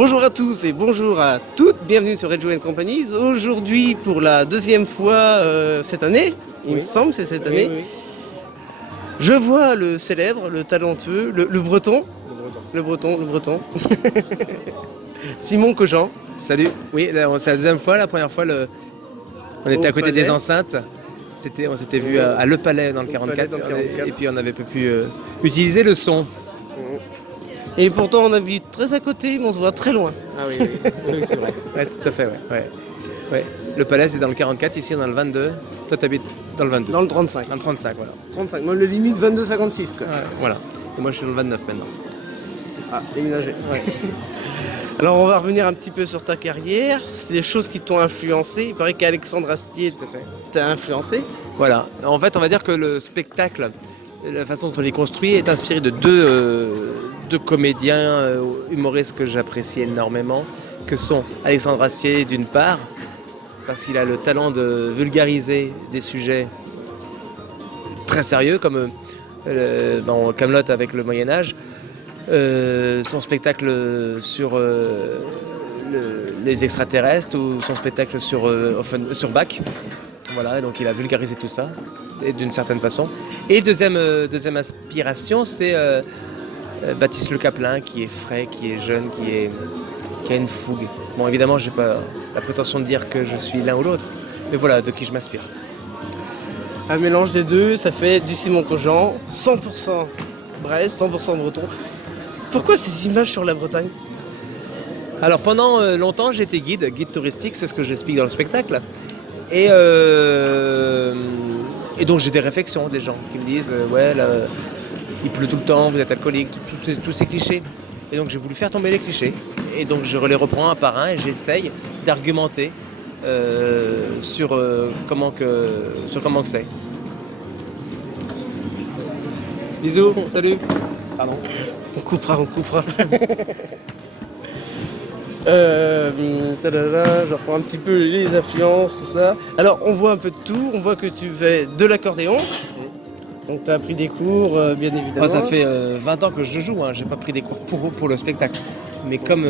Bonjour à tous et bonjour à toutes, bienvenue sur Red Joe & Companies. Aujourd'hui pour la deuxième fois cette année, il me semble c'est cette année, je vois le célèbre, le talentueux, le breton, Simon Cogent. Salut, oui, c'est la deuxième fois, la première fois on était à côté des enceintes. On s'était vu à Le Palais dans le 44, et puis on n'avait pas pu utiliser le son. Et pourtant on habite très à côté mais on se voit très loin. Ah oui, c'est vrai. Ouais, tout à fait, ouais. Le Palais c'est dans le 44, ici on est dans le 22. Toi t'habites dans le 22. Dans le 35. Dans le 35, voilà. 35, moi le limite 22-56 quoi. Ouais, voilà. Et moi je suis dans le 29 maintenant. Ah, déménagé. Ouais. Alors on va revenir un petit peu sur ta carrière, les choses qui t'ont influencé. Il paraît qu'Alexandre Astier t'a influencé. Voilà, en fait on va dire que le spectacle, la façon dont il est construit est inspiré de deux comédiens humoristes que j'apprécie énormément, que sont Alexandre Astier d'une part, parce qu'il a le talent de vulgariser des sujets très sérieux, comme dans Kaamelott avec le Moyen-Âge, son spectacle sur les extraterrestres ou son spectacle sur Bach. Voilà, donc il a vulgarisé tout ça d'une certaine façon. Et deuxième inspiration, c'est Baptiste Le Caplin, qui est frais, qui est jeune, qui a une fougue. Bon, évidemment, j'ai pas la prétention de dire que je suis l'un ou l'autre, mais voilà, de qui je m'inspire. Un mélange des deux, ça fait du Simon Cogent, 100% Brest, 100% breton. Pourquoi ces images sur la Bretagne ? Alors pendant longtemps, j'étais guide touristique, c'est ce que j'explique dans le spectacle. Et donc j'ai des réflexions des gens qui me disent ouais là, il pleut tout le temps, vous êtes alcoolique, tous ces clichés. Et donc j'ai voulu faire tomber les clichés. Et donc je les reprends un par un et j'essaye d'argumenter sur comment que c'est. Bisous, salut. Pardon. On coupera. Je reprends un petit peu les influences, tout ça. Alors on voit un peu de tout, on voit que tu fais de l'accordéon. Donc tu as appris des cours, bien évidemment. Ça fait 20 ans que je joue, hein. J'ai pas pris des cours pour le spectacle. Mais comme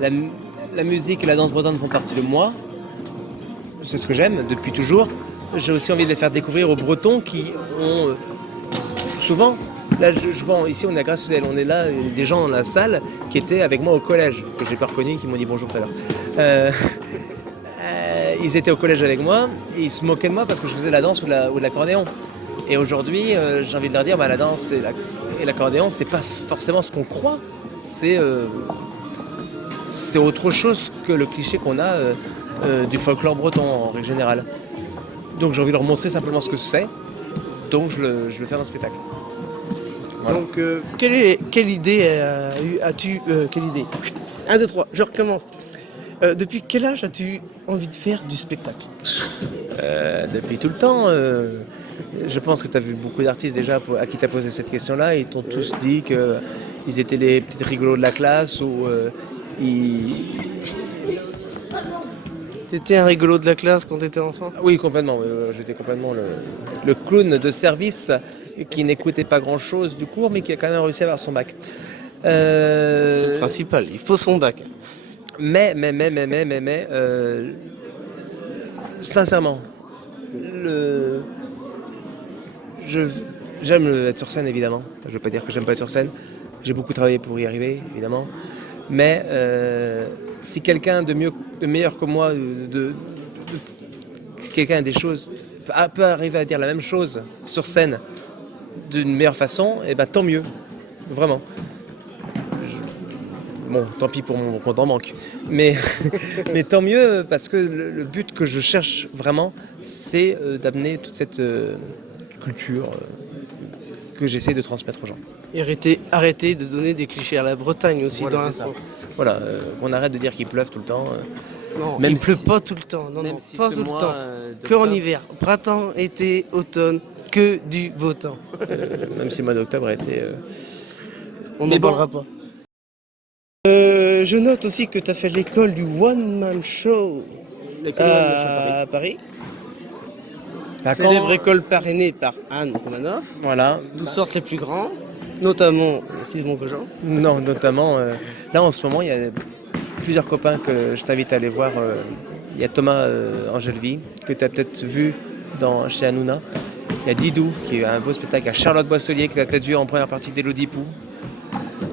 la musique et la danse bretonne font partie de moi, c'est ce que j'aime depuis toujours, j'ai aussi envie de les faire découvrir aux Bretons qui ont souvent... Là, ici on est à Grâce-Uzel, on est là, des gens dans la salle qui étaient avec moi au collège, que j'ai pas reconnu, qui m'ont dit bonjour tout à l'heure. Ils étaient au collège avec moi, et ils se moquaient de moi parce que je faisais la danse ou de l'accordéon. Et aujourd'hui, j'ai envie de leur dire, la danse et l'accordéon, c'est pas forcément ce qu'on croit, c'est autre chose que le cliché qu'on a du folklore breton en règle générale. Donc j'ai envie de leur montrer simplement ce que c'est, donc je le fais dans le spectacle. Voilà. Donc, quelle idée as-tu... quelle idée 1, 2, 3, je recommence. Depuis quel âge as-tu envie de faire du spectacle ? Depuis tout le temps. Je pense que tu as vu beaucoup d'artistes déjà à qui tu as posé cette question-là. Ils t'ont tous dit qu'ils étaient les petits rigolos de la classe ou T'étais un rigolo de la classe quand t'étais enfant ? Oui, complètement. J'étais complètement le clown de service qui n'écoutait pas grand-chose du cours, mais qui a quand même réussi à avoir son bac. C'est le principal, il faut son bac. Mais, sincèrement, j'aime être sur scène, évidemment. Je ne veux pas dire que j'aime pas être sur scène. J'ai beaucoup travaillé pour y arriver, évidemment. Mais si quelqu'un de meilleur que moi, si quelqu'un a des choses, peut arriver à dire la même chose sur scène d'une meilleure façon, tant mieux. Vraiment. Bon, tant pis pour mon compte en banque. Mais tant mieux, parce que le but que je cherche vraiment, c'est d'amener toute cette culture que j'essaie de transmettre aux gens. Et arrêter de donner des clichés à la Bretagne aussi, voilà, dans un sens. Voilà, qu'on arrête de dire qu'il pleuve tout le temps. Non, même il pleut pas tout le temps. Non, pas tout le temps. Que en hiver. Printemps, été, automne, que du beau temps. Même si le mois d'octobre a été... On n'en parlera pas. Je note aussi que tu as fait l'école du One Man Show à Paris. Célèbre école parrainée par Anne Romanoff. Voilà. D'où sortent les plus grands, notamment Simon Cogent. Non, notamment. Là, en ce moment, il y a plusieurs copains que je t'invite à aller voir. Il y a Thomas Angelvi, que tu as peut-être vu chez Hanouna. Il y a Didou, qui est un beau spectacle. Il y a Charlotte Boisselier, que tu as peut-être vu en première partie d'Élodie Pou.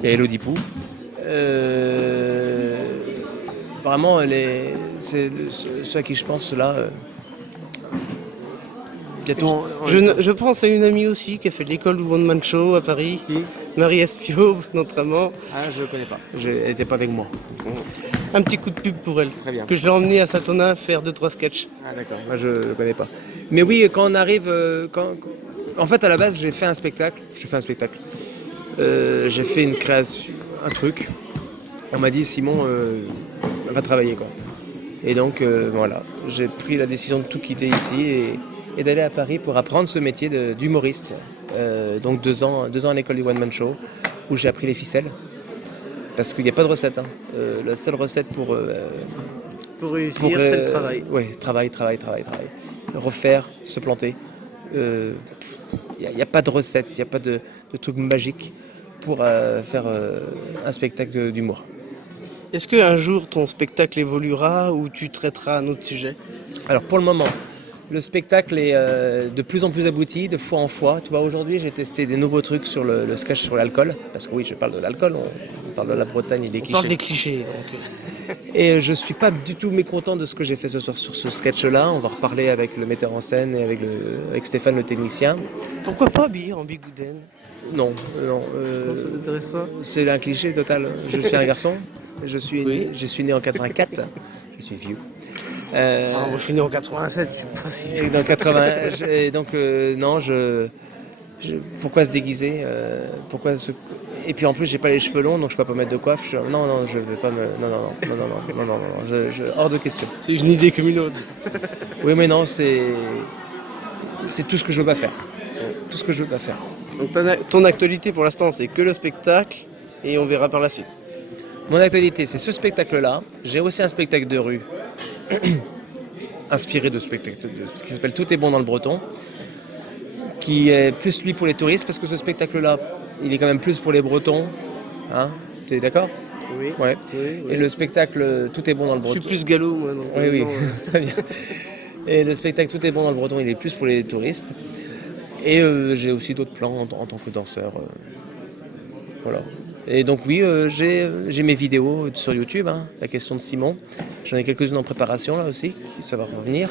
Il y a Élodie Pou. Vraiment, c'est ceux à qui je pense là. Bientôt. Je pense à une amie aussi qui a fait l'école du One Man Show à Paris. Qui Marie Espio, notre amant. Ah, je ne connais pas. Elle n'était pas avec moi. Un petit coup de pub pour elle. Très bien. Parce que je l'ai emmenée à Satona faire 2-3 sketchs. Ah d'accord, moi je ne connais pas. Mais oui, quand on arrive... En fait, à la base, j'ai fait un spectacle. J'ai fait une création, un truc. On m'a dit, Simon, va travailler, quoi. Et donc, voilà, j'ai pris la décision de tout quitter ici et d'aller à Paris pour apprendre ce métier d'humoriste. Donc 2 ans à l'école du One Man Show, où j'ai appris les ficelles. Parce qu'il n'y a pas de recette. La seule recette pour réussir, c'est le travail. Oui, travail. Refaire, se planter. Il n'y a pas de recette, il n'y a pas de truc magique pour faire un spectacle d'humour. Est-ce qu'un jour ton spectacle évoluera ou tu traiteras un autre sujet ? Alors pour le moment, le spectacle est de plus en plus abouti, de fois en fois. Tu vois, aujourd'hui, j'ai testé des nouveaux trucs sur le sketch sur l'alcool. Parce que oui, je parle de l'alcool, on parle de la Bretagne et des clichés. On parle des clichés, donc. Et je ne suis pas du tout mécontent de ce que j'ai fait ce soir sur ce sketch-là. On va reparler avec le metteur en scène et avec Stéphane, le technicien. Pourquoi pas habiller en bigouden ? Non. Ça t'intéresse pas ? C'est un cliché total. Je suis un garçon. Je suis né en 84. Je suis vieux. Moi, je suis né en 87, je suis pas si vieux. Dans 80. Et donc, non, pourquoi se déguiser Et puis en plus, j'ai pas les cheveux longs, donc je peux pas mettre de coiffe. Non, je vais pas me. Non. Hors de question. C'est une idée comme une autre. Oui, mais non, c'est tout ce que je veux pas faire. Tout ce que je veux pas faire. Donc ton actualité pour l'instant, c'est que le spectacle, et on verra par la suite. Mon actualité, c'est ce spectacle-là. J'ai aussi un spectacle de rue, inspiré de spectacle qui s'appelle Tout est bon dans le breton, qui est plus lui pour les touristes, parce que ce spectacle-là, il est quand même plus pour les Bretons. Hein ? Tu es d'accord ? Oui. Ouais. Oui. Et le spectacle Tout est bon dans le breton. Je suis plus gallo, moi. Donc, oui. Très bien. Et le spectacle Tout est bon dans le breton, il est plus pour les touristes. Et j'ai aussi d'autres plans en tant que danseur. Voilà. Et donc oui, j'ai mes vidéos sur YouTube, la question de Simon. J'en ai quelques-unes en préparation là aussi, ça va revenir.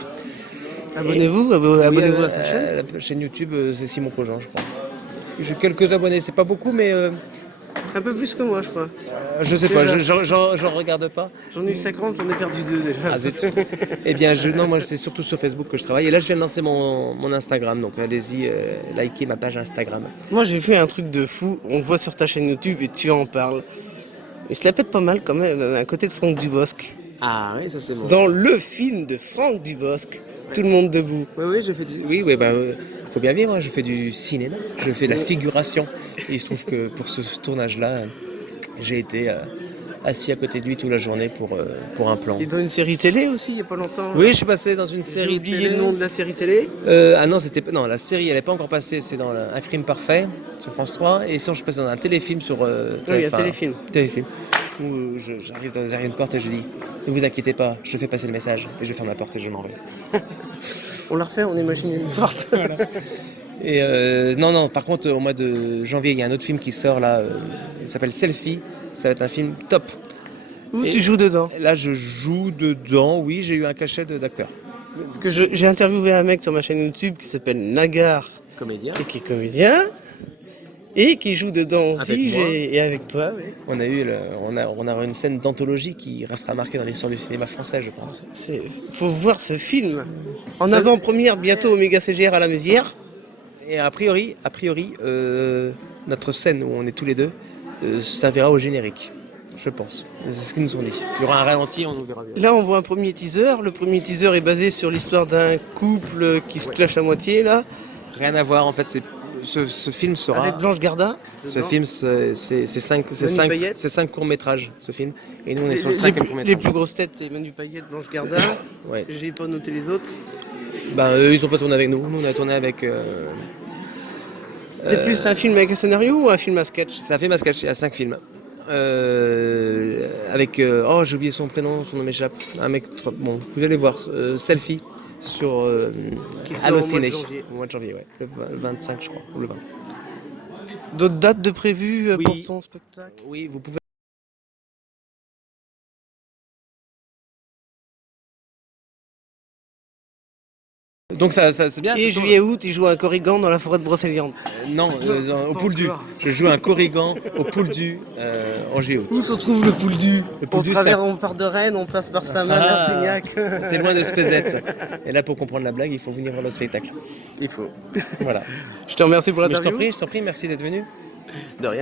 Abonnez-vous à sa chaîne. La chaîne YouTube, c'est Simon Cogent, je crois. J'ai quelques abonnés, c'est pas beaucoup, mais... Un peu plus que moi, je crois. Je sais pas, j'en regarde pas. J'en ai eu 50, j'en ai perdu 2 déjà. Ah zut. Eh bien, moi c'est surtout sur Facebook que je travaille. Et là, je viens de lancer mon Instagram, donc allez-y, likez ma page Instagram. Moi, j'ai fait un truc de fou. On le voit sur ta chaîne YouTube et tu en parles. Il se la pète pas mal quand même, à côté de Franck Dubosc. Ah oui, ça c'est bon. Dans le film de Franck Dubosc, Tout le monde debout. Oui, j'ai fait du... Oui, faut bien vivre, je fais du cinéma, je fais de la figuration. Et il se trouve que pour ce tournage-là, j'ai été assis à côté de lui toute la journée pour un plan. Et dans une série télé aussi, il n'y a pas longtemps. Oui, je suis passé dans une série. J'ai oublié le nom de la série télé. Non, la série elle n'est pas encore passée, c'est dans Un crime parfait sur France 3. Et sinon je suis passé dans un téléfilm sur Oui, un téléfilm. Où j'arrive derrière une porte et je dis ne vous inquiétez pas, je fais passer le message et je ferme la porte et je m'en vais. On la refait, on imagine une porte. Voilà. Et non, par contre au mois de janvier il y a un autre film qui sort là, il s'appelle Selfie, ça va être un film top. Où tu joues dedans? Là je joue dedans, oui, j'ai eu un cachet d'acteur. Parce que j'ai interviewé un mec sur ma chaîne YouTube qui s'appelle Nagar, comédien, et qui est comédien et qui joue dedans aussi, et avec toi. Oui. On a une scène d'anthologie qui restera marquée dans l'histoire du cinéma français, je pense. Faut voir ce film en avant-première bientôt au Méga CGR à la Mézières. Et a priori, notre scène où on est tous les deux servira au générique, je pense. C'est ce qu'ils nous ont dit. Il y aura un ralenti, on nous verra bien. Là, on voit un premier teaser. Le premier teaser est basé sur l'histoire d'un couple qui se clash à moitié, là. Rien à voir, en fait, ce film sera... Avec Blanche Gardin. Ce film, c'est 5 courts-métrages, ce film. Et nous, on est sur le 5e court-métrage. Les plus grosses têtes, c'est Manu Payette, Blanche Gardin. Ouais. J'ai pas noté les autres. Eux, ils n'ont pas tourné avec nous. Nous, on a tourné avec... C'est plus un film avec un scénario ou un film à sketch? C'est un film à sketch, il y a 5 films. avec oh, j'ai oublié son prénom, son nom m'échappe. Un mec bon, vous allez voir Selfie sur Allociné au mois de janvier, ouais, le 25 je crois, ou le 20. D'autres dates de prévues Oui. pour ton spectacle? Oui, vous pouvez. Donc ça c'est bien. Et juillet-août, il joue un Corrigan dans la forêt de Brocéliande. Non, au Pouldu. Je joue un Corrigan au Pouldu en juillet-août. Où se trouve le Pouldu? Pouldu, On part de Rennes, on passe par Saint-Malo, Pignac. C'est loin de Spézette. Et là, pour comprendre la blague, il faut venir voir le spectacle. Il faut. Voilà. Je te remercie pour Mais l'interview. je t'en prie, merci d'être venu. De rien.